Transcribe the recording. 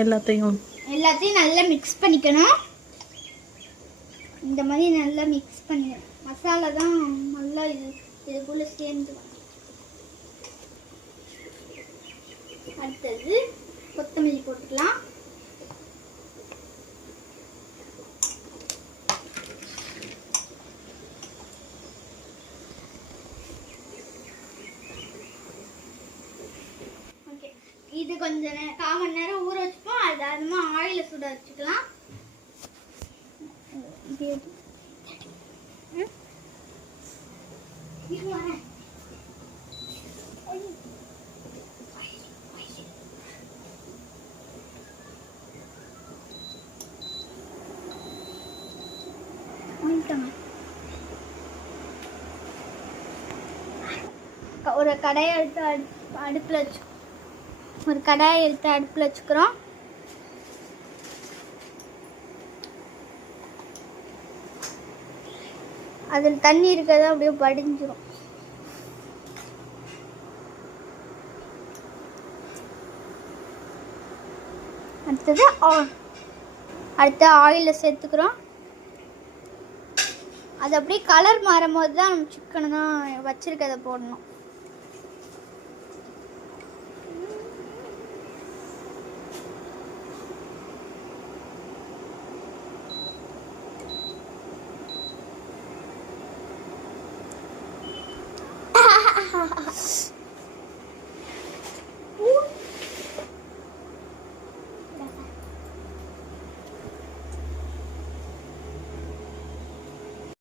எல்லாத்தையும் நல்லா மிக்ஸ் பண்ணிக்கணும். இந்த மாதிரி நல்லா மிக்ஸ் பண்ணிக்கணும். மசாலா தான் நல்லா இதுக்குள்ள சேர்ந்து. அடுத்தது கொத்தமல்லி போட்டுக்கலாம். இது கொஞ்சம் 1/4 மணி நேரம் ஊற வச்சுப்போம். அது அதுமா ஆயில சுட வச்சுக்கலாம். ஒரு கடாயை எடுத்து அடுப்பில் வச்சுக்கிறோம். அதில் தண்ணி இருக்கிறத அப்படியே வடிஞ்சிரும். அடுத்து ஆயிலில் சேர்த்துக்கிறோம். அது அப்படியே கலர் மாறும் போது தான் நம்ம சிக்கனை தான் வச்சிருக்கதை போடணும்.